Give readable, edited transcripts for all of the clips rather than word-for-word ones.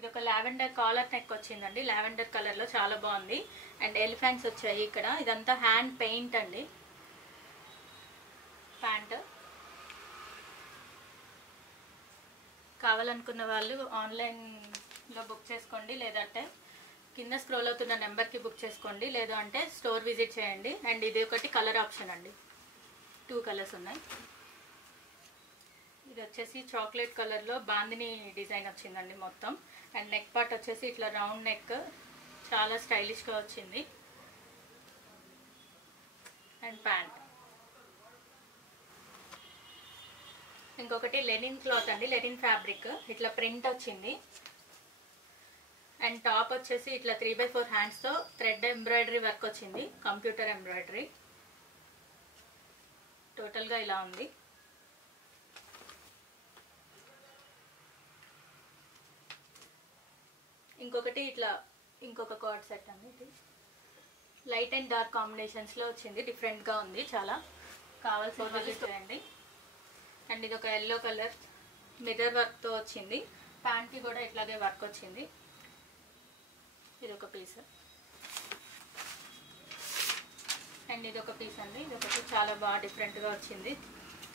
ఇది ఒక lavender collar neck వచ్చిందండి, లావెండర్ కలర్లో చాలా బాగుంది. అండ్ ఎలిఫెంట్స్ వచ్చాయి ఇక్కడ. ఇదంతా హ్యాండ్ పెయింట్ అండి. ప్యాంట్ కావాలనుకున్న వాళ్ళు ఆన్లైన్లో బుక్ చేసుకోండి, లేదంటే కింద స్క్రోల్ అవుతున్న నెంబర్కి బుక్ చేసుకోండి, లేదు అంటే స్టోర్ విజిట్ చేయండి. అండ్ ఇది ఒకటి కలర్ ఆప్షన్ అండి, 2 కలర్స్ ఉన్నాయి. ఇది వచ్చేసి చాక్లెట్ కలర్లో బాందిని డిజైన్ వచ్చిందండి మొత్తం. అండ్ నెక్ పార్ట్ వచ్చేసి ఇట్లా రౌండ్ నెక్, చాలా స్టైలిష్గా వచ్చింది. అండ్ ప్యాంట్ ఇంకొకటి లెనిన్ క్లాత్ అండి, లెనిన్ ఫ్యాబ్రిక్, ఇట్లా ప్రింట్ వచ్చింది. అండ్ టాప్ వచ్చేసి ఇట్లా 3/4 హ్యాండ్స్తో థ్రెడ్ ఎంబ్రాయిడరీ వర్క్ వచ్చింది, కంప్యూటర్ ఎంబ్రాయిడరీ. టోటల్గా ఇలా ఉంది. ఇంకొకటి ఇట్లా ఇంకొక కార్డ్ సెట్ అండి, ఇది లైట్ అండ్ డార్క్ కాంబినేషన్స్లో వచ్చింది, డిఫరెంట్గా ఉంది చాలా. కావాల్సిన విజిట్ చేయండి. అండ్ ఇది ఒక ఎల్లో కలర్ మిర్రర్ వర్క్తో వచ్చింది. ప్యాంట్కి కూడా ఇట్లాగే వర్క్ వచ్చింది. ఇది ఒక పీస్. అండ్ ఇది ఒక పీస్ అండి, ఇది ఒకటి చాలా బాగా డిఫరెంట్గా వచ్చింది.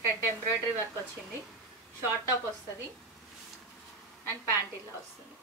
థ్రెడ్ ఎంబ్రాయిడరీ వర్క్ వచ్చింది. షార్ట్ టాప్ వస్తుంది అండ్ ప్యాంట్ ఇలా వస్తుంది.